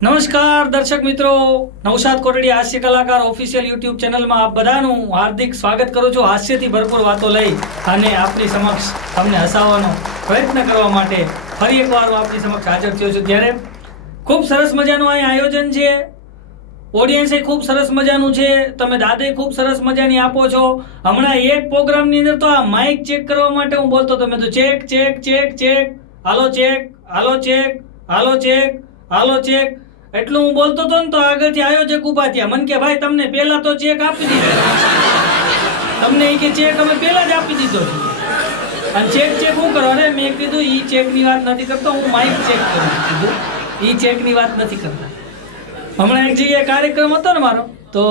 નમસ્કાર દર્શક મિત્રો, નવસાદ કોટડી હાસ્ય કલાકાર ઓફિશિયલ યુટ્યુબ ચેનલમાં આપ બધાનું હાર્દિક સ્વાગત કરું છું। હાસ્યથી ભરપૂર વાતો લઈ અને આપની સમક્ષ તમને હસાવવાનો પ્રયત્ન કરવા માટે ફરી એકવાર આપની સમક્ષ હાજર થયો છું। ત્યારે ખૂબ સરસ મજાનું અહીં આયોજન છે, ઓડિયન્સ ખૂબ સરસ મજાનું છે, તમે દાદે ખૂબ સરસ મજાની આપો છો। હમણાં એક પ્રોગ્રામની અંદર તો આ માઇક ચેક કરવા માટે હું બોલતો હતો, મેં તો ચેક ચેક ચેક ચેક, હાલો ચેક, હાલો ચેક, હાલો ચેક, હાલો ચેક એટલું હું બોલતો હતો ને તો આગળથી આયોજક ઉભા થયા। મન કે ભાઈ તમને પહેલા તો ચેક આપી દીધો, તમને એ કે ચેક અમે પહેલા જ આપી દીધો અને ચેક ચેક હું કરો? અરે મેં કીધું ઈ ચેકની વાત નથી કરતો, હું માઇક ચેક કરું કીધું, ઈ ચેકની વાત નથી કરતા। હમણાં એક જગ્યાએ કાર્યક્રમ હતો ને મારો, તો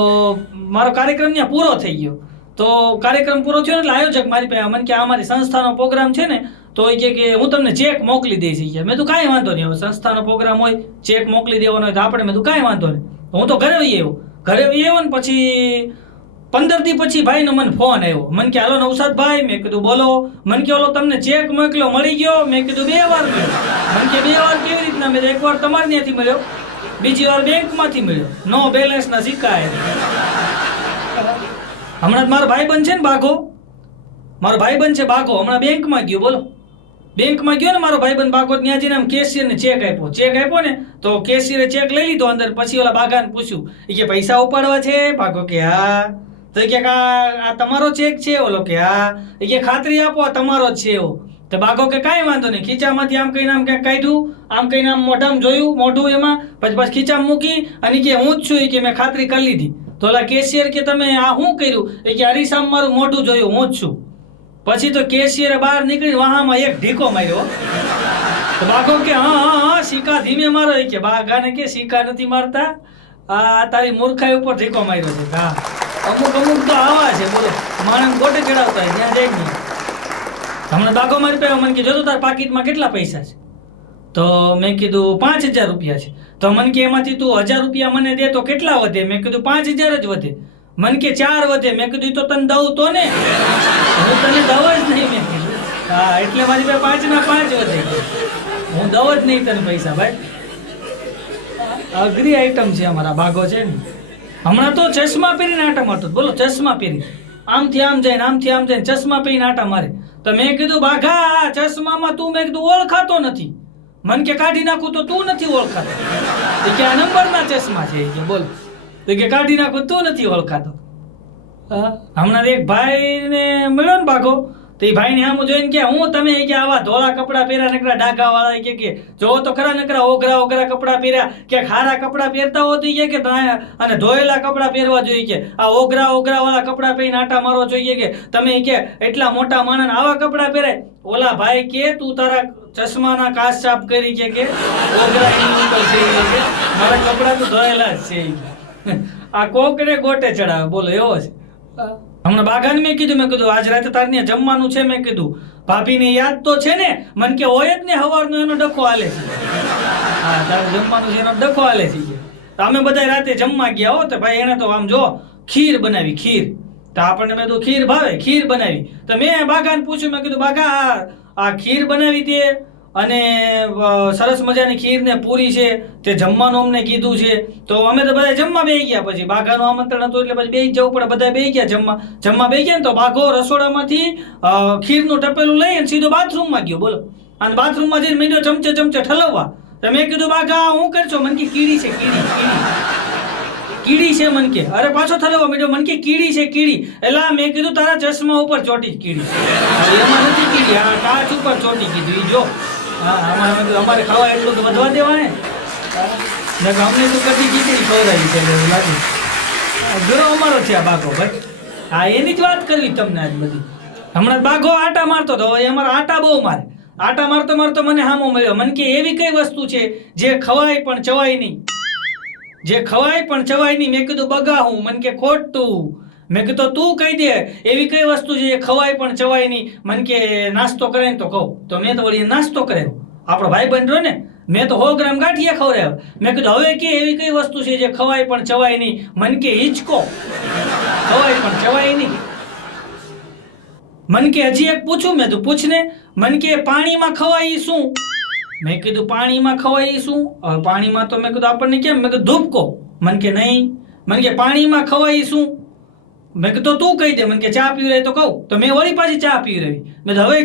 મારો કાર્યક્રમ ત્યાં પૂરો થઈ ગયો। તો કાર્યક્રમ પૂરો થયો એટલે આયોજક મારી પાસે મને કે આ મારી સંસ્થાનો પ્રોગ્રામ છે ને, તો એ કે હું તમને ચેક મોકલી દઈશ। મેં તો કાંઈ વાંધો નહીં, હવે સંસ્થાનો પ્રોગ્રામ હોય, ચેક મોકલી દેવાનો હોય તો આપણે, મેં તો કાંઈ વાંધો નહીં। હું તો ઘરે વહી આવ્યો ને પછી 15 દી પછી ભાઈનો મને ફોન આવ્યો, મને કે હાલો નવસાદભાઈ, મેં કીધું બોલો। મને કે ઓલો તમને ચેક મોકલ્યો મળી ગયો? મેં કીધું 2 વાર મળ્યો। મને કે 2 વાર કેવી રીતના? મેં એક વાર તમારે ત્યાંથી મળ્યો, બીજી વાર બેંકમાંથી મળ્યો, નો બેલેન્સના સિક્કા હમણાં જ મારો ભાઈબંધ છે ને બાઘો, મારો ભાઈબંધ છે બાઘો, હમણાં બેંકમાં ગયો, બોલો બેંકમાં ગયો ને મારો ભાઈબંધ બાઘો, ત્યાં જઈને આમ કેશિયરને ચેક આપ્યો ને તો કેશિયરે ચેક લઈ લીધો અંદર। પછી ઓલા બાઘાને પૂછ્યું, એ કે પૈસા ઉપાડવા છે? બાઘો કે હા। તો એ કે આ તમારો ચેક છે? ઓલો કે હા। એ કે ખાતરી આપો આ તમારો જ છે એવો? તો બાઘો કે કાંઈ વાંધો નહીં। ખીચામાંથી આમ કહીને આમ ક્યાંક કાઢ્યું, આમ કહીને આમ મોઢામાં જોયું, મોઢું એમાં, પછી ખીચામાં મૂકી અને કે હું જ છું, એ કે મેં ખાતરી કરી લીધી। તો ઓલા કેશિયર કે તમે આ શું કર્યું? એ કે અરીસામાં મારું મોઢું જોયું, હું જ છું। પછી તો કેશિયરે બહાર નીકળી વાહામાં એક ઢીકો માર્યો। તો બાઘો કે હા હા હા સિક્કા ધીમે મારો। એ કે બાઘાને કે સિક્કા નથી મારતા, આ તારી મૂર્ખાઈ ઉપર ઢીકો માર્યો છે। હા, અમુક તો આવા છે, બોલો માણસ ગોટે ચડાવતા હોય ત્યાં જાય નહીં। હમણાં બાઘો મારી પાસે મને કે જો તાર પાકીટમાં કેટલા પૈસા છે? તો મેં કીધું 5000 રૂપિયા છે। તો મને કે એમાંથી તું 1000 રૂપિયા મને દે તો કેટલા વધે? મેં કીધું 5000 જ વધે। મને કે 4 વધે। મેં કીધું તો તને દઉં તો ને, હું તને દઉં જ નહીં। મેં કીધું હા, એટલે મારી પાસે 5 ના 5 વધે, હું દઉં જ નહીં તને પૈસા ભાઈ। અઘરી આઈટમ છે અમારા બાઘો છે ને। હમણાં તો ચશ્મા પહેરીને આટા મારતો, બોલો ચશ્મા પહેરી, આમથી આમ જાય ને આમથી આમ જાય, ચશ્મા પહેરીને આટા મારે। તો મેં કીધું બાઘા ચશ્મામાં તું, મેં કીધું ઓળખાતો નથી। મન કે કાઢી નાખું તો તું નથી ઓળખાતો? એ કે આ નંબરના ચશ્મા છે, એ કે બોલ, તો કે કાઢી નાખું તું નથી ઓળખાતો। હમણાં એક ભાઈને મળ્યો ને બાઘો, તો એ ભાઈને આમ જોઈને કે હું તમે કે આવા ધોળા કપડાં પહેર્યા, નકરા ડાઘા વાળા, કે જોવો તો ખરા નકરા ઓગરા કપડાં પહેર્યા, કે ખારા કપડાં પહેરતા હો તો કે અને ધોયેલા કપડાં પહેરવા જોઈએ, કે આ ઓગરા વાળા કપડાં પહેરીને આટા મારવો જોઈએ, કે તમે કે એટલા મોટા માણસ આવા કપડાં પહેરાય? ઓલા ભાઈ કે તું તારા ચશ્માના કાચ સાફ કરી કે ઓગરા ઉપર છે, મારા કપડાં તો ધોયેલા જ છે। આ કોકને ગોટે ચડાવે, બોલો એવો છે। હમણાં બાઘાને મેં કીધું આજ રાતે તારે ત્યાં જમવાનું છે? મેં કીધું ભાભીને યાદ તો છે ને? મને કે હોય જ ને, સવારનો એનો ડખો હાલે છે। હા, તારે જમવાનું છે એનો ડખો હાલે છે। અમે બધા રાતે જમવા ગયા હો, તો ભાઈ એને તો આમ જો ખીર બનાવી, ખીર, તો આપણને મેં તો ખીર ભાવે, ખીર બનાવી। તો મેં બાઘાને પૂછ્યું, મેં કીધું બાઘા આ ખીર બનાવી તે અને સરસ મજાની ખીર ને પૂરી છે, તે જમવાનું અમને કીધું છે। તો અમે તો બધા જમવા બેસી ગયા। પછી બાઘાનું આમંત્રણ હતું એટલે પછી બેસી જવું પડે, બધા બેસી ગયા જમવા બેસી ગયા ને તો બાઘો રસોડામાંથી ખીરનું ટપેલું લઈ અને સીધો બાથરૂમમાં ગયો, બોલો। અને બાથરૂમમાં જઈને મીંડો ચમચે ઠલવવા। તો મેં કીધું બાઘા હું કરશો? મને કે કીડી છે, કીડી છે। મન કે અરે પાછો ઠલવવા મીંડો, મને કે કીડી છે, કીડી। એટલે મેં કીધું તારા ચશ્મા ઉપર ચોટી જ કીડી, એમાં નથી કીડી, આ કાચ ઉપર ચોટી કીધું, ઈ જો। અમારે ખાવા એટલું તો વધવા દેવા ને, અમને તો કદી ખીચડી ખવડાવી છે એવું લાગે। ઘરો અમારો છે આ બાઘો ભાઈ। હા, એની જ વાત કરવી તમને આજ બધી। હમણાં બાઘો આટા મારતો હતો, એ અમારા આટા બહુ મારે। આટા મારતો મને હામો મળ્યો, મને કે એવી કઈ વસ્તુ છે જે ખવાય પણ ચવાય નહીં, જે ખવાય પણ ચવાય નહીં? મેં કીધું બગાહું। મને કે ખોટું। મેં કીધું તું કહી દે એવી કઈ વસ્તુ છે જે ખવાય પણ ચવાય નહીં? મને કે નાસ્તો કરે ને તો કહું। તો મેં તો વળી નાસ્તો કર્યો, આપણો ભાઈ બન્યો ને, મેં તો 100 ગ્રામ ગાંઠિયા ખવડાવ્યા। મેં કીધું હવે કે એવી કઈ વસ્તુ છે જે ખવાય પણ ચવાય નહીં? મને કે હિંચકો, ખવાય પણ ચવાય નહીં। મને કે હજી એક પૂછું? મેં તો પૂછને। મને કે પાણીમાં ખવાય શું? મેં કીધું પાણીમાં ખવાય શું? હવે પાણીમાં તો મેં કીધું આપણને કેમ? મેં કીધું ધૂપકો. મને કે નહીં. મને કે પાણીમાં ખવાય શું? મેં કીધું તું કહી દે. મને કે ચા પીવી રહી તો કહું. તો મેં વળી પાછી ચા પીવી રહી. મેં કીધું હવે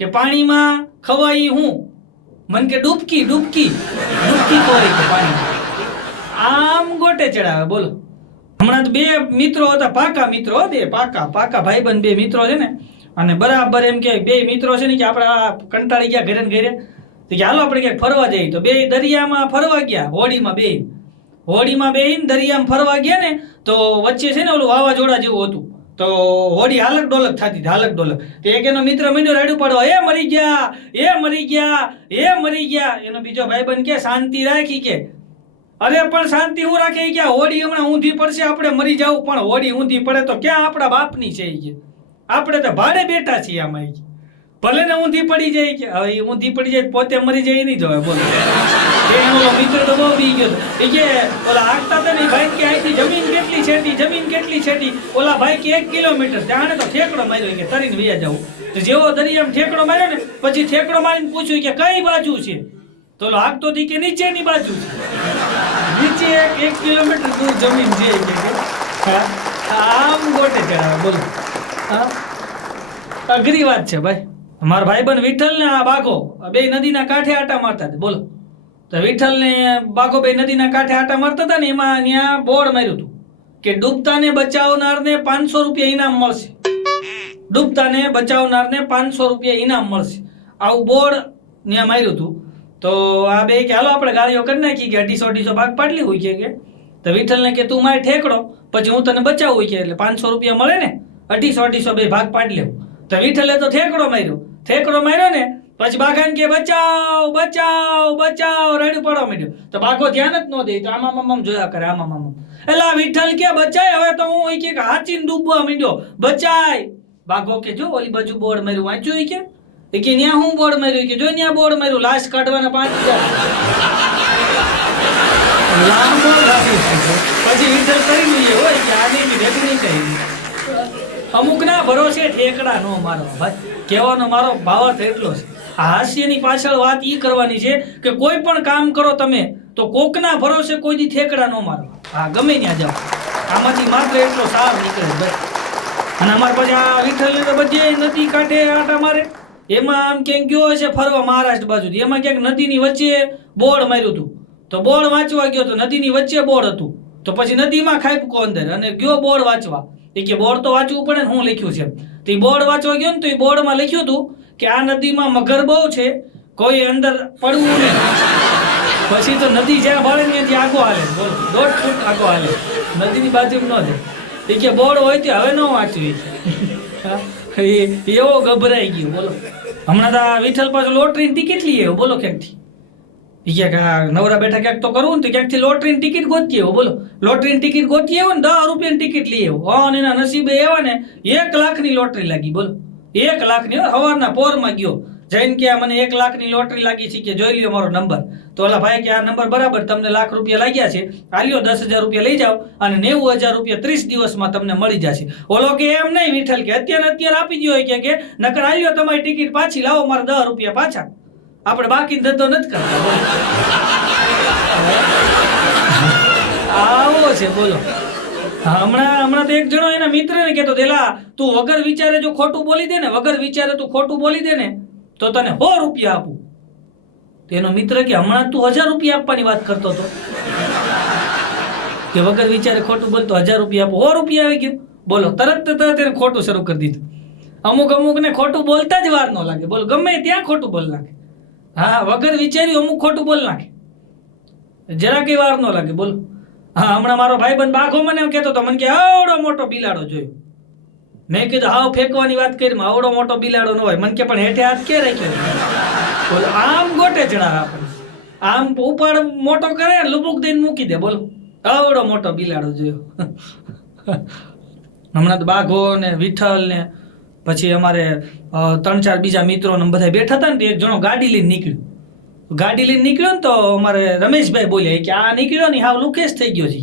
કે પાણીમાં ખવાય હું? મને કે ડૂબકી ડૂબકી ડૂબકી ખવાય કે પાણી. આમ ગોટે ચડાવે બોલો. હમણાં તો બે મિત્રો હતા, પાકા મિત્રો, બે પાકા ભાઈબંધ, બે મિત્રો છે ને, અને બરાબર એમ કે બે મિત્રો છે ને કે આપણે કંટાળી ગયા ઘરે ને ઘરે, તો કે હાલો આપણે ક્યાંક ફરવા જઈએ. તો બે દરિયામાં ફરવા ગયા, હોડીમાં બેહીને દરિયામાં ફરવા ગયા ને, તો વચ્ચે છે ને ઓલું વાવાઝોડા જેવું હતું. તો હોડી હાલક ડોલક થતી હતી, હાલક ડોલક. તો એક એનો મિત્ર મીંડો રાડ્યું પાડવા, એ મરી ગયા. એનો બીજો ભાઈબંધ કે શાંતિ રાખી કે, અરે પણ શાંતિ હું રાખે કે હોડી હમણાં ઊંધી પડશે, આપણે મરી જાવ. પણ હોડી ઊંધી પડે તો ક્યાં આપણા બાપની છે કે, આપણે તો ભાડે બેઠા છીએ આમાં. ભલે ને ઊંધી પડી જાય કે, હવે ઊંધી પડી જાય પોતે મરી જાય નહીં જોવે બોલો. એનો મિત્ર તો બહુ બી ગયો એ કે ઓલા આગતા હતા ને ભાઈ કે અહીંથી જમીન કેટલી છેટી. ઓલા ભાઈ કે 1 કિલોમીટર. ત્યાં તો ઠેકડો માર્યો કે તરીને વયા જાવ. તો જેવો દરિયામાં ઠેકડો માર્યો ને, પછી ઠેકડો મારીને પૂછ્યું કે કઈ બાજુ છે? તો ઓલો આગતો હતી કે નીચેની બાજુ છે. નીચે 1 કિલોમીટર દૂર જમીન છે કે. આમ ગોટે ચડાવે બોલો. અઘરી વાત છે ભાઈ. મારા ભાઈબંધ વિઠ્ઠલ ને આ બાઘો બે નદીના કાંઠે આટા મારતા હતા બોલો. તો વિઠ્ઠલ ને બાઘો બે નદીના કાંઠે આટા મારતા હતા ને, એમાં ત્યાં બોર્ડ માર્યું હતું કે ડૂબતાને બચાવનારને 500 રૂપિયા ઇનામ મળશે. ડૂબતાને બચાવનારને 500 રૂપિયા ઇનામ મળશે, આવું બોર્ડ ત્યાં માર્યું હતું. તો આ બે કે હાલો આપણે ગાડીઓ કરી નાખી કે 250 ભાગ પાડલી હોય કે. તો વિઠ્ઠલને કે તું મારે ઠેકડો, પછી હું તને બચાવું હોય કે, એટલે 500 રૂપિયા મળે ને, 250 બે ભાગ પાડી લેવું. તો વિઠ્ઠલે તો ઠેકડો માર્યો ને, પછી બાઘાને કે બચાવ રાડ્યું પાડવા માંડ્યો. તો બાઘો ધ્યાન જ ન દે, તો આમાં જોયા કરે, આમાં. એટલે વિઠ્ઠલ કે બચાય, હવે તો હું કે હાચીને ડૂબવા માંડ્યો, બચાય. બાઘો કે જો ઓલી બાજુ બોર્ડ માર્યું વાંચ્યું કે ન્યા હું બોર્ડ માર્યું કે જો ન્યા બોર્ડ માર્યું, લાશ કાઢવાના 5000. પછી વિઠ્ઠલ કરી લઈએ હોય કે આની ભેગું નહીં કરી. અમુક ના ભરોસે ઠેકડા નો મારો ભાઈ, કહેવાનો મારો ભાવાર્થ એટલો છે. આ હાસ્યની પાછળ વાત ઈ કરવાની છે કે કોઈ પણ કામ કરો તમે તો કોકના ભરોસે કોઈ દી ઠેકડા નો મારો. હા, ગમે ત્યાં જાઓ, આમાંથી માત્ર એટલો સાર નીકળે ભાઈ. અને અમારે પછી આ વિઠ્ઠલ તો બધે નદી કાંઠે આટા મારે. એમાં આમ ક્યાંક ગયો હશે ફરવા મહારાષ્ટ્ર બાજુ, એમાં ક્યાંક નદીની વચ્ચે બોર્ડ માર્યું હતું. તો બોર્ડ વાંચવા ગયો તો નદીની વચ્ચે બોર્ડ હતું. તો પછી નદીમાં ખાઈપકો અંદર અને ગયો બોર્ડ વાંચવા. એ કે બોર્ડ તો વાંચવું પડે ને, હું લખ્યું છે. તો એ બોર્ડ વાંચવા ગયો ને, તો એ બોર્ડમાં લખ્યું હતું કે આ નદીમાં મગર બહુ છે, કોઈ અંદર પડવું નહીં. પછી તો નદી જ્યાં ભળે ને ત્યાંથી આગો હાલે, બોલો 1.5 ફૂટ આગો હાલે, નદીની બાજુમાં ન જાય. એ કે બોર્ડ હોય તો હવે ન વાંચવી. એવો ગભરાઈ ગયો બોલો. હમણાં તો વિઠ્ઠલ પાછું લોટરીની ટિકિટ લઈ આવ્યો બોલો ક્યાંકથી. ક્યાંક નવરા બેઠા ક્યાંક તો કરવું ને, તો ક્યાંકથી લોટરીની ટિકિટ ગોતી આવ્યો બોલો. લોટરીની ટિકિટ ગોતી આવ્યો ને, 10 રૂપિયાની ટિકિટ લઈ આવ્યો. અને એના નસીબે એવા ને 1 લાખની લોટરી લાગી બોલો. 1 લાખની. સવારના પોરમાં ગયો જઈને કે મને 1 લાખની લોટરી લાગી છે કે જોઈ લ્યો મારો નંબર. તો ઓલા ભાઈ કે આ નંબર બરાબર, તમને ₹1 લાખ લાગ્યા છે, આલ્યો 10,000 રૂપિયા લઈ જાઓ અને 90,000 રૂપિયા 30 દિવસમાં તમને મળી જશે. ઓલો કે એમ નહીં વિઠ્ઠલ કે અત્યારે આપી દો કે નકર આલ્યો તમારી ટિકિટ પાછી લાવો, મારા 10 રૂપિયા પાછા. આપણે બાકી ધંધો નથી કરતા. આવો છે બોલો. હમણાં તો એક જણો એના મિત્રને કહેતો દેલા તું વગર વિચારે જો ખોટું બોલી દે ને, તો તને 100 રૂપિયા આપું. તેનો મિત્ર કે હમણાં તું 1000 રૂપિયા આપવાની વાત કરતો હતો કે વગર વિચારે ખોટું બોલતો 1000 રૂપિયા આપો. 100 રૂપિયા આવી ગયો બોલો. તરત એને ખોટું શરૂ કરી દીધું. અમુક ને ખોટું બોલતા જ વાર ન લાગે બોલો, ગમે ત્યાં ખોટું બોલ નાખે. હા, વગર વિચાર્યું અમુક ખોટું બોલ નાખે, જરા કઈ વાર ન લાગે બોલો. હા, હમણાં મારો ભાઈબંધ બાઘો મને એમ કહેતો હતો, મને કે આવડો મોટો બિલાડો જોયો. મેં કીધું હાવ ફેંકવાની વાત કરી, આવડો મોટો બિલાડો ન હોય. મને કે પણ હેઠે હાથ કે રાખ્યો બોલો. આમ ગોટે ચડાવે આપણને, આમ ઉપાડ મોટો કરે લુબુક દઈને મૂકી દે બોલો. આવડો મોટો બિલાડો જોયો. હમણાં તો બાઘો ને વિઠ્ઠલ ને પછી અમારે 3-4 બીજા મિત્રો ને બધા બેઠા હતા ને, એક જણો ગાડી લઈને નીકળ્યો ને, તો અમારે રમેશભાઈ બોલ્યા કે આ નીકળ્યો ને હાવ લુકેશ થઈ ગયો છે,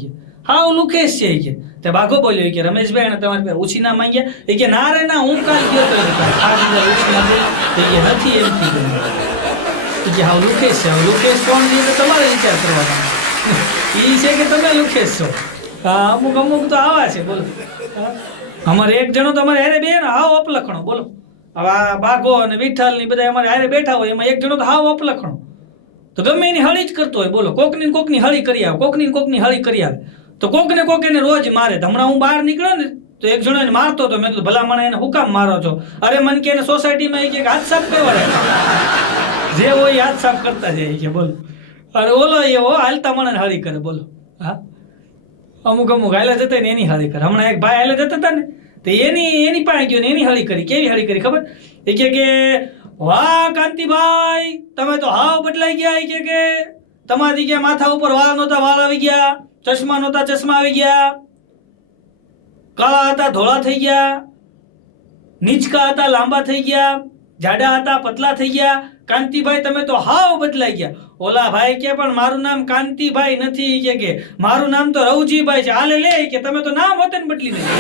હાવ લુકેશ છે કે. તે બાઘો બોલ્યો કે રમેશભાઈ એને તમારી પાસે ઉછીના માંગ્યા? એ કે ના રે ના, હું કાલ ગયો તો ઉછીના નથી એમ કીધું. કે હા લુકેશ છે. લુકેશ કોણ છે તો તમારે વિચાર કરવાનો. એ છે કે તમે લુકેશ છો. હા અમુક અમુક તો આવા છે બોલો. અમારે એક જણો તો અમારે હારે બે ને હાવ અપલખણો બોલો. હવે આ બાઘો અને વિઠ્ઠલ ની બધા અમારે હારે બેઠા હોય એમાં એક જણો તો હાવ અપલખણો. તો ગમે એની હળી જ કરતો હોય બોલો. કોકની કોકની હળી કરી આવે, કોકની કોકની હળી કરી આવે. તો કોક ને કોક એને રોજ મારે. હમણાં હું બહાર નીકળ્યો ને તો એક જણો એને મારતો હતો. મેં કીધું ભલા મને એને હું કામ મારો છો? અરે મને કે સોસાયટીમાં એક હાથ સાફ કરવા જે હોય હાથ સાફ કરતા જાય કે બોલો. અરે ઓલો એવો હાલતા મને હળી કરે બોલો. હા અમુક અમુક હાલે જતા ને એની હળી કરે. હમણાં એક ભાઈ હાલે જતા હતા ને તો એની પાસે ગયો ને એની હળી કરી. કેવી હળી કરી ખબર? એ કે વાહ કાંતિભાઈ તમે તો હાવ બદલાઈ ગયા. કે તમારી ગયા માથા ઉપર વાળ નહોતા વાળ આવી ગયા, ચશ્મા નહોતા ચશ્મા આવી ગયા, કાળા હતા ધોળા થઈ ગયા, નીચકા હતા લાંબા થઈ ગયા, જાડા હતા પતલા થઈ ગયા. કાંતિભાઈ તમે તો હાવ બદલાઈ ગયા. ઓલા ભાઈ કે પણ મારું નામ કાંતિભાઈ નથી. કે મારું નામ તો રવજીભાઈ છે. હાલે લે કે તમે તો નામ હોતે ને બદલી દીધું.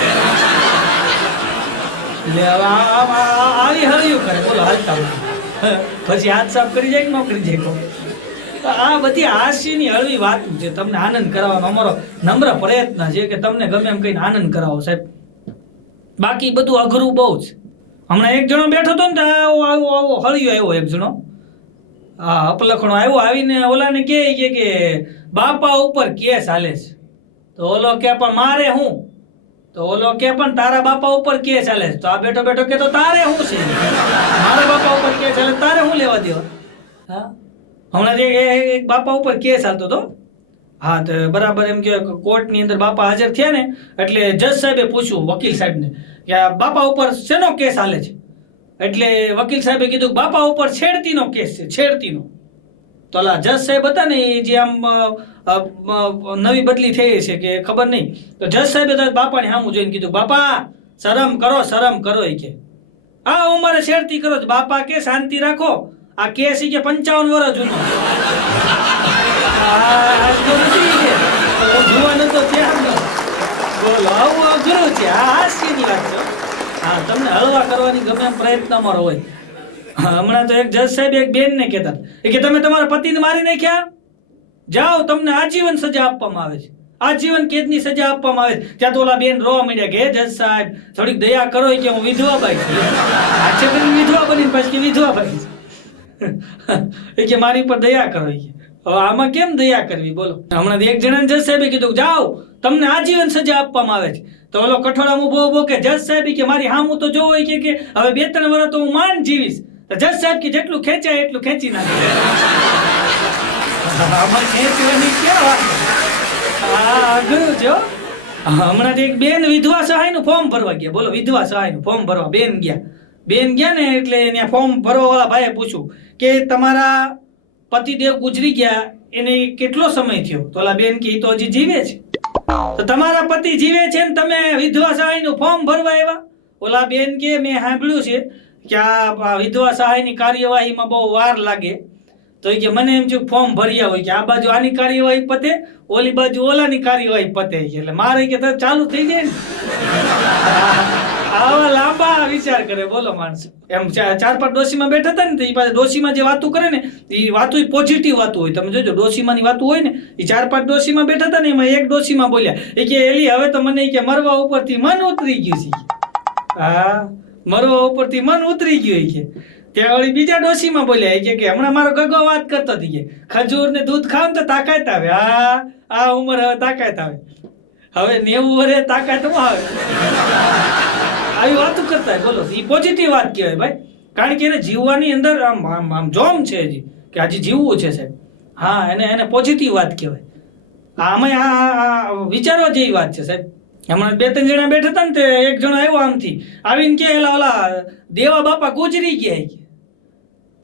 આવી હળિયું કરે બોલો હાલતા પછી હાથ સાફ કરી જાય કે ન કરી જાય. આ બધી હાસ્યની હળવી વાતો છે તમને આનંદ કરાવવાનો અમારો નમ્ર પ્રયત્ન છે કે તમને ગમે એમ કહીને આનંદ કરાવો સાહેબ. બાકી બધું અઘરું બહુ જ. હમણાં એક જણો બેઠો હતો ને આવો હળિયો આવ્યો એક જણો. હા અપલખણો આવ્યો. આવીને ઓલાને કે બાપા ઉપર કેસ હાલે છે. તો ઓલો કે પણ મારે હું? તો ઓલો કે પણ તારા બાપા ઉપર કેસ હાલે છે. તો આ બેઠો બેઠો કે તો તારે શું છે? મારા બાપા ઉપર કેસ હાલે તારે શું લેવા દેવા? હા હમણાં એક બાપા ઉપર કેસ હાલતો હતો. હા તો બરાબર એમ કે કોર્ટની અંદર બાપા હાજર થયા ને એટલે જજ સાહેબે પૂછ્યું વકીલ સાહેબને કે આ બાપા ઉપર શેનો કેસ હાલે છે? એટલે વકીલ સાહેબે કીધું કે બાપા ઉપર છેડતીનો કેસ છે, છેડતીનો. તો ઓલા જજ સાહેબ હતા ને એ જે આમ નવી બદલી થઈ છે કે ખબર નહીં. તો જજ સાહેબે તો બાપાને સામું જોઈને કીધું બાપા શરમ કરો. એ કે આ ઉંમરે છેડતી કરો છો? બાપા કે શાંતિ રાખો. આ કેસ કે 55 વર્ષ જૂનો. જુવાનો તો ત્યાં બોલો આવું અઘરું છે. આ હાસ્યની વાત છે. હા તમને હળવા કરવાની ગમે એમ પ્રયત્ન અમારો હોય. હમણાં તો એક જજ સાહેબ એક બેન ને કહેતા કે તમે તમારા પતિને મારી નાખ્યા, જાઓ તમને આજીવન સજા આપવામાં આવે છે, આજીવન કેદની સજા આપવામાં આવે છે. ત્યાં તો ઓલા બેન રોવા માંડ્યા કે જજ સાહેબ થોડીક દયા કરો કે હું વિધવા બાઈ છું. આછે કરીને વિધવા બની પછી કે વિધવા બાઈ છે કે મારી પર દયા કરો. હવે આમાં કેમ દયા કરવી બોલો? હમણાં એક જણાને જજ સાહેબે કીધું જાઓ તમને આજીવન સજા આપવામાં આવે છે. તો ઓલો કઠોળામાં ઉભો કે જજ સાહેબ કે મારી હામું તો જોવો કે હવે 2-3 વર્ષ તો હું માંડ જીવીશ. તો જજ સાહેબ કે જેટલું ખેંચાય એટલું ખેંચી નાખે. આમાં ખેંચવાની ક્યાં વાત? હા અઘરું છે. હમણાં એક બેન વિધવા સહાયનું ફોર્મ ભરવા ગયા બોલો. વિધવા સહાયનું ફોર્મ ભરવા બેન ગયા ને એટલે ત્યાં ફોર્મ ભરવા વાળા ભાઈએ પૂછ્યું કે તમારા પતિદેવ ગુજરી ગયા એને કેટલો સમય થયો? તો ઓલા બેન કે તો હજી જીવે છે. તો તમારા પતિ જીવે છે ને તમે વિધવા સહાયનું ફોર્મ ભરવા આવ્યા? ઓલા બેન કે મેં સાંભળ્યું છે કે આ વિધવા સહાયની કાર્યવાહીમાં બહુ વાર લાગે. તો કે મને એમ છે ફોર્મ ભર્યા હોય કે આ બાજુ આની કાર્યવાહી પતે, ઓલી બાજુ ઓલાની કાર્યવાહી પતે. એટલે મારે કે ચાલુ થઈ જાય ને. આવા લાંબા વિચાર કરે બોલો માણસો. એમ 4-5 ડોશીમાં બેઠા હતા ને તો એ પાસે ડોશીમાં જે વાતું કરે ને એ વાતું પોઝિટિવ વાતું હોય. તમે જોજો ડોશીમાંની વાતું હોય ને એ 4-5 ડોશીમાં બેઠા હતા ને એમાં એક ડોશીમાં બોલ્યા એ કે એલી હવે તો મને કે મરવા ઉપરથી મન ઉતરી ગયું છે. હા મરવા ઉપરથી મન ઉતરી ગયું કે. ત્યાં વળી બીજા ડોશીમાં બોલ્યા કે હમણાં મારો ગગો વાત કરતો હતી કે ખજૂર ને દૂધ ખાવ ને તો તાકાત આવે. આ ઉંમર હવે તાકાત આવે. હવે 90 વર્ષે તાકાત ન આવે. આવી વાતો કરતા બોલો. એ પોઝિટિવ વાત કહેવાય ભાઈ. કારણ કે એને જીવવાની અંદર આમ જોમ છે હજી કે હજી જીવવું છે સાહેબ. હા એને પોઝિટિવ વાત કહેવાય. આમાં આ વિચારવા જેવી વાત છે સાહેબ. હમણાં 2-3 જણા બેઠા હતા ને તે એક જણો આવ્યો આમથી આવીને કે ઓલા દેવા બાપા ગુજરી ગયા કે.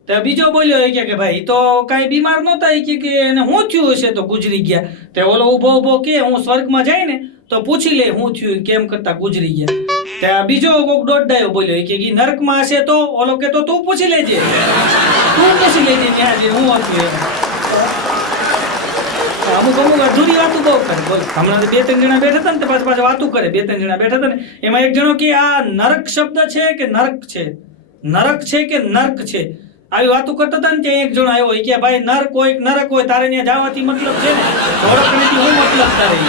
તો બીજો બોલ્યો કે ભાઈ તો કાંઈ બીમાર નહોતા કે એને શું થયું હશે તો ગુજરી ગયા. તો ઓલો ઊભો કે હું સ્વર્ગમાં જાય ને તો પૂછી લે શું થયું કેમ કરતા ગુજરી ગયા. ત્યાં બીજો કોક દોડડાયો બોલ્યો કે નરકમાં હશે તો ઓલો કે તો તું પૂછી લેજે ત્યાં જે હું હતું. અમુક અધૂરી વાતું બહુ કરે બોલ. હમણાં 2-3 જણા બેઠા હતા ને પાછા વાતું કરે. 2-3 જણા બેઠા હતા ને એમાં એક જણો કે આ નરક શબ્દ છે કે નરક છે, નરક છે કે નર્ક છે? આવી વાતો કરતા હતા ને ત્યાં એક જણો આવ્યો ઈ કે ભાઈ નરક હોય તારે ત્યાં જવાથી મતલબ છે ને ધોળકણીથી હું મતલબ તારે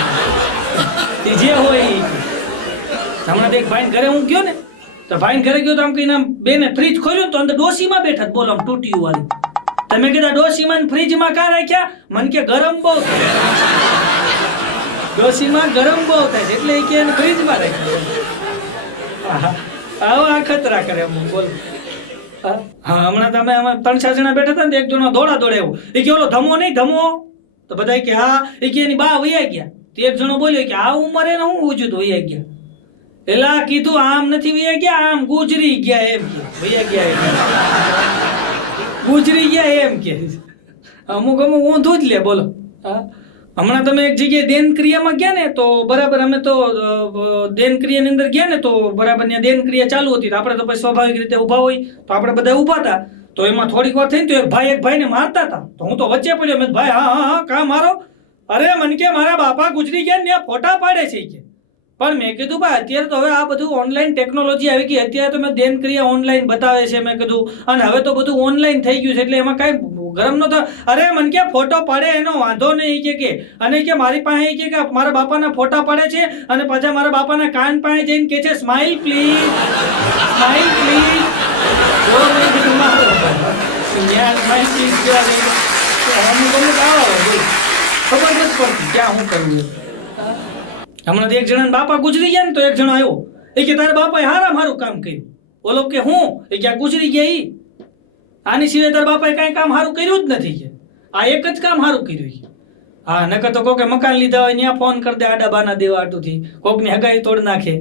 તે જે હોય ઈ. હમણાં એક ભાઈ ઘરે હું ગયો ને તો ભાઈ ઘરે ગયો તો આમ કહીને બેને ફ્રીજ ખોલ્યું તો અંદર ડોસીમાં બેઠા બોલો આમ તૂટ્યું વાળી. તમે કીધા ડોસીમાં ફ્રીજમાં કાં રાખ્યા? મને કે ગરમ બહુ થાય, ડોસીમાં ગરમ બહુ થાય છે એટલે કે એને ફ્રીજમાં રાખ્યા. આવા ખતરા કરે અમુક બોલો. હા હમણાં તમે 3-4 જણા બેઠા હતા ને એક જણો દોડા એવું એ કે ઓલો ધમો નહીં ધમો તો બધા કે હા એ કે એની બા વૈયા ગયા. તો એક જણો બોલ્યો કે આ ઉંમરે ને હું ઊંચું તો વૈયા ગયા. એલા કીધું આમ નથી વૈયા ગયા આમ ગુજરી ગયા એમ કે વૈયા ગયા ગુજરી ગયા એમ કે અમુક ઊંધું જ લે બોલો. હમણાં તમે એક જગ્યાએ દેન ક્રિયામાં ગયા ને તો બરાબર અમે તો દેન ક્રિયાની અંદર ગયા ને તો બરાબર ત્યાં દેન ક્રિયા ચાલુ હતી તો આપણે તો પછી સ્વાભાવિક રીતે ઊભા હોય તો આપણે બધા ઊભા હતા. તો એમાં થોડીક વાર થઈને તો એક ભાઈને મારતા હતા તો હું તો વચ્ચે પડ્યો. મેં ભાઈ હા કાં મારો? અરે મને કે મારા બાપા ગુજરી ગયા ને ત્યાં ફોટા પાડે છે કે. પણ મેં કીધું ભાઈ અત્યારે તો હવે આ બધું ઓનલાઈન ટેકનોલોજી આવી ગઈ. અત્યારે તો મેં દેન ક્રિયા ઓનલાઈન બતાવે છે મેં કીધું અને હવે તો બધું ઓનલાઈન થઈ ગયું છે એટલે એમાં કાંઈ ગરમ ન થાય. અરે મને કે ફોટો પાડે એનો વાંધો નહીં કે અને કે મારી પાસે કે મારા બાપાના ફોટા પાડે છે અને પાછા મારા બાપાના કાન પાસે જઈને કે છે સ્માઈલ પ્લીઝ સ્માઈલ પ્લીઝ. ખબર નથી પડતી ક્યાં હું કરવું. હમણાં એક જણા બાપા ગુજરી ગયા ને તો એક જણો આવ્યો એ કે તારા બાપાએ હારું કામ કર્યું. બોલો કે હું એ કે ગુજરી ગયા ઈ આની સિવાય તારા બાપાએ કાંઈ કામ સારું કર્યું જ નથી કે આ એક જ કામ સારું કર્યું છે. હા નકર તો કોકે મકાન લીધા હોય ત્યાં ફોન કરી દે આડા બાના દેવા આટુથી કોકની હગાઈ તોડ નાખે.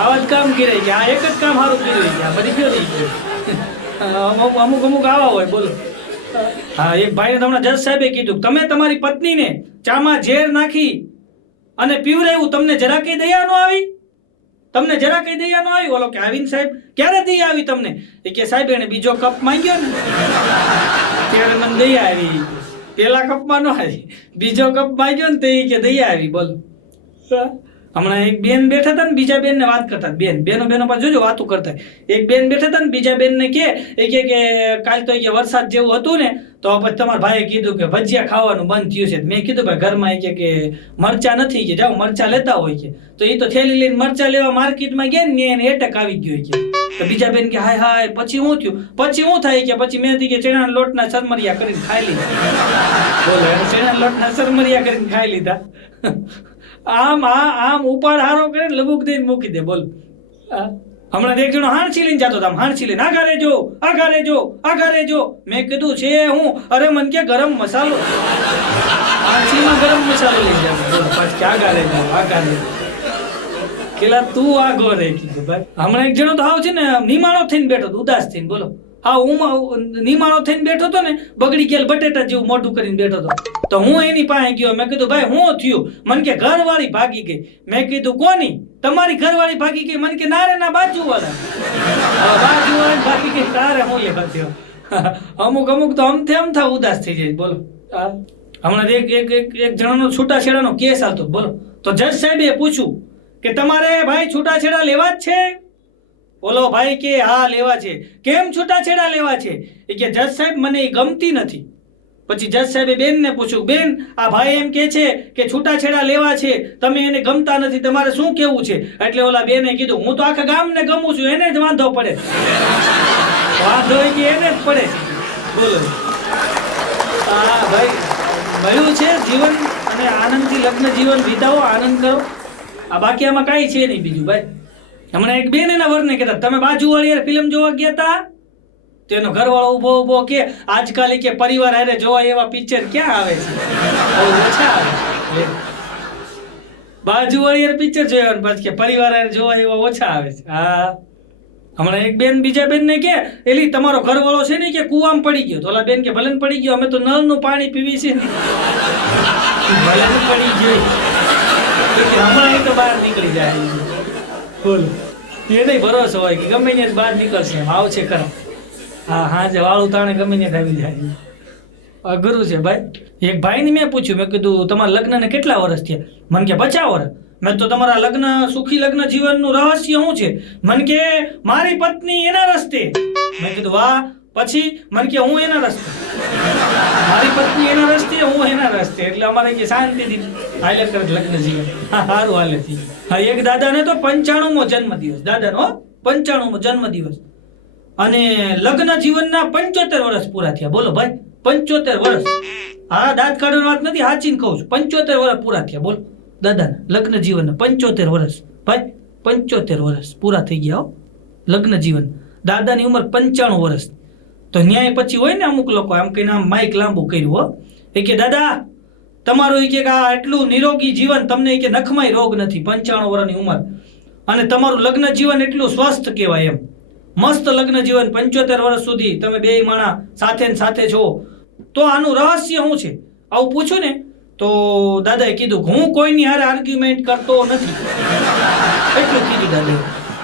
આવા જ કામ કરે કે આ એક જ કામ સારું કર્યું છે. આ બધી ગયો રહી ગયો અમુક આવા હોય બોલો. હા એક ભાઈને તમને જજ સાહેબે કીધું તમે તમારી પત્નીને ચામાં ઝેર નાખી અને પીવરાયું તમને જરા કઈ દયા ન આવી? તમને જરા કઈ દયા ન આવી? ઓલો કે આવીને સાહેબ ક્યારે દયા આવી તમને? એ કે સાહેબ એને બીજો કપ માંગ્યો ને ત્યારે મને દયા આવી. પેલા કપમાં ન આવી બીજો કપ માંગ્યો ને તો એ કે દયા આવી બોલો. હમણાં એક બેન બેઠા હતા ને બીજા બેન ને વાત કરતા બેનો પાછું જોજો વાતું કરતા. એક બેન બેઠા હતા ને બીજા બેન ને કે કાલ તો વરસાદ જેવું હતું ને તો પછી તમારા ભાઈએ કીધું કે ભજીયા ખાવાનું બંધ થયું છે. મેં કીધું ભાઈ ઘરમાં કે મરચા નથી કે જાઓ મરચા લેતા હોય કે તો એ તો થેલી લઈને મરચા લેવા માર્કેટમાં ગયા ને એને એટેક આવી ગયો કે. તો બીજા બેન કે હાય પછી શું થયું? પછી શું થાય કે પછી મેં કે ચણાના લોટના સરમરિયા કરીને ખાઈ લીધા. બોલો ચણાના લોટના સરમરિયા કરીને ખાઈ લીધા. આમ ઉપાડ હારો કરે લબુક દઈને મૂકી દે બોલ. હમણાં એક જણો હાણસી લઈને જતો હતો હાણસી લઈને આઘા રેજો. મેં કીધું છે હું અરે મન કે ગરમ મસાલો હાણસીમાં ગરમ મસાલો લઈ જાવ પછી આઘા રેજો કેલા તું આગો રે કીધું ભાઈ. હમણાં એક જણો તો હાવ છે ને નિમાણો થઈને બેઠો ઉદાસ થઈને બોલો. હા હું નિમાણો થઈને બેઠો હતો ને બગડી ગયેલ બટેટા જેવું મોઢું કરીને બેઠો હતો તો હું એની પાસે ગયો. મેં કીધું ભાઈ શું થયું? મને કે ઘરવાળી ભાગી ગઈ. મેં કીધું કોની? તમારી ઘરવાળી ભાગી ગઈ. મને કે ના રે ના બાજુવાળા ભાગી ગઈ તારે હું એ થયો. અમુક તો અમથા ઉદાસ થઈ જાય બોલો. હમણાં એક જણાનો છૂટાછેડાનો કેસ આવતો બોલો. તો જજ સાહેબે પૂછ્યું કે તમારે ભાઈ છૂટાછેડા લેવા જ છે? બોલો ભાઈ કે હા લેવા છે. કેમ છૂટાછેડા લેવા છે? એ કે જજ સાહેબ મને એ ગમતી નથી. પછી જજ સાહેબે બેનને પૂછ્યું બેન આ ભાઈ એમ કે છે કે છૂટાછેડા લેવા છે તમે એને ગમતા નથી તમારે શું કેવું છે? એટલે ઓલા બેને કીધું હું તો આખા ગામને ગમું છું એને જ વાંધો પડે. વાંધો કે એને જ પડે બોલો. હા ભાઈ મળ્યું છે જીવન અને આનંદથી લગ્ન જીવન વિતાવો આનંદ કરો. આ બાકી આમાં કાંઈ છે નહીં બીજું ભાઈ. હમણાં એક બેન એના વરને કહેતા તમે બાજુવાળી ફિલ્મ જોવા ગયા હતા તેનો ઘરવાળો ઉભો કે આજકાલ કે પરિવાર હારે જોવા એવા પિક્ચર ક્યાં આવે છે? ઓછા આવે. બાજુવાળી પિક્ચર જોયા પછી કે પરિવાર હારે જોવા એવા ઓછા આવે છે. હા હમણાં એક બેન બીજા બેન ને કે એલી તમારો ઘરવાળો છે ને કે કુવામાં પડી ગયો. તો ઓલા બેન કે ભલે પડી ગયો અમે તો નળનું પાણી પીવી છે ને. ભલે પડી ગયો હમણાં એ તો બહાર નીકળી જાય બોલો. એને ભરોસો હોય કે ગમે ને બહાર નીકળશે આવ છે ખરા. હા જે વાળું તાણે ગમે ને આવી જાય. અઘરું છે ભાઈ. એક ભાઈને મેં પૂછ્યું, મેં કીધું તમારા લગ્નને કેટલા વર્ષ થયા? મને કે 50 વર્ષ. મેં તો તમારા લગ્ન સુખી લગ્ન જીવનનું રહસ્ય શું છે? મને કે મારી પત્ની એના રસ્તે. મેં કીધું વાહ. પછી મને કે હું એના રસ્તે. મારી પત્ની એના રસ્તે, હું એના રસ્તે. એટલે અમારે કે શાંતિથી હાલે કરે લગ્ન જીવન. હા, સારું હાલે છે. હા, એક દાદાને તો 95મો જન્મદિવસ, દાદાનો 95મો જન્મદિવસ, અને લગ્ન જીવનના 75 વર્ષ પૂરા થયા. બોલો ભાઈ, 75 વર્ષ. હા, દાંત કાઢવાની વાત નથી, હાચીને કહું છું. 75 વર્ષ પૂરા થયા. બોલો દાદાના લગ્ન જીવનના 75 વર્ષ. ભાઈ 75 વર્ષ પૂરા થઈ ગયા હો લગ્ન જીવન. દાદાની ઉંમર 95 વર્ષ. તો ન્યાય પછી હોય ને અમુક લોકો આમ કહીને આમ માઇક લાંબુ કર્યું હો. એ કે દાદા તમારું એ કે આ એટલું નિરોગી જીવન, તમને એ કે નખમાય રોગ નથી, 95 વર્ષની ઉંમર, અને તમારું લગ્ન જીવન એટલું સ્વસ્થ કહેવાય એમ. મસ્ત લગ્ન જીવન 75 વર્ષ સુધી તમે બે માણા સાથે ને સાથે છો. તો આનું રહસ્ય શું છે? આવું પૂછ્યું ને તો દાદાએ કીધું હું કોઈની હારે આર્ગ્યુમેન્ટ કરતો નથી. એટલું કીધું દાદાએ.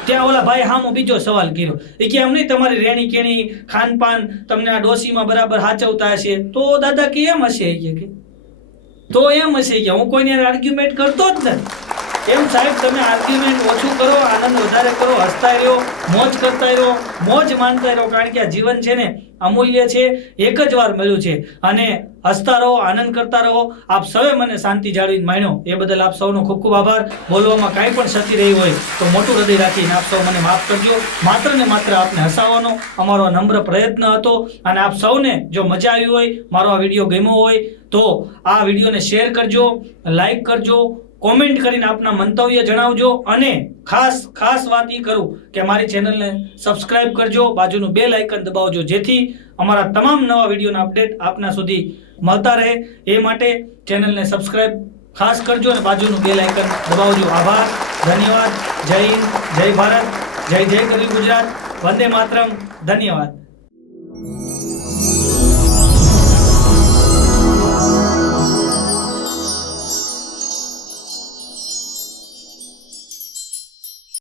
ત્યાં ઓલા ભાઈ હામો બીજો સવાલ કર્યો. એ કે એમ નહીં, તમારી રેણી કેણી ખાનપાન તમને આ ડોસીમાં બરાબર સાચવતા હશે? તો દાદા કે એમ હશે. કે તો એમ હશે કે હું કોઈની હારે આર્ગ્યુમેન્ટ કરતો જ નથી. એમ સાહેબ, તમે આર્ગ્યુમેન્ટ ઓછું કરો, આનંદ વધારે કરો, હસતા રહ્યો, મોજ કરતા રહ્યો, મોજ માનતા રહ્યો. કારણ કે આ જીવન છે ને અમૂલ્ય છે, એક જ વાર મળ્યું છે. અને હસતા રહો, આનંદ કરતા રહો. આપ સૌએ મને શાંતિ જાળવીને માણ્યો એ બદલ આપ સૌનો ખૂબ ખૂબ આભાર. બોલવામાં કાંઈ પણ ક્ષતિ રહી હોય તો મોટું હૃદય રાખીને આપ સૌ મને માફ કરજો. માત્ર ને માત્ર આપને હસાવવાનો અમારો નમ્ર પ્રયત્ન હતો. અને આપ સૌને જો મજા આવી હોય, મારો આ વિડીયો ગમ્યો હોય તો આ વિડીયોને શેર કરજો, લાઈક કરજો, કોમેન્ટ કરીને આપના મંતવ્ય જણાવજો. અને ખાસ વાત એ કરું કે મારી ચેનલને સબસ્ક્રાઇબ કરજો, બાજુનું બેલ આઇકન દબાવજો, જેથી અમારા તમામ નવા વિડીયોના અપડેટ આપના સુધી મળતા રહે. એ માટે ચેનલને સબસ્ક્રાઇબ ખાસ કરજો અને બાજુનું બેલ આઇકન દબાવજો. આભાર, ધન્યવાદ. જય હિન્દ, જય ભારત, જય જય કવિ ગુજરાત, વંદે માતરમ. ધન્યવાદ.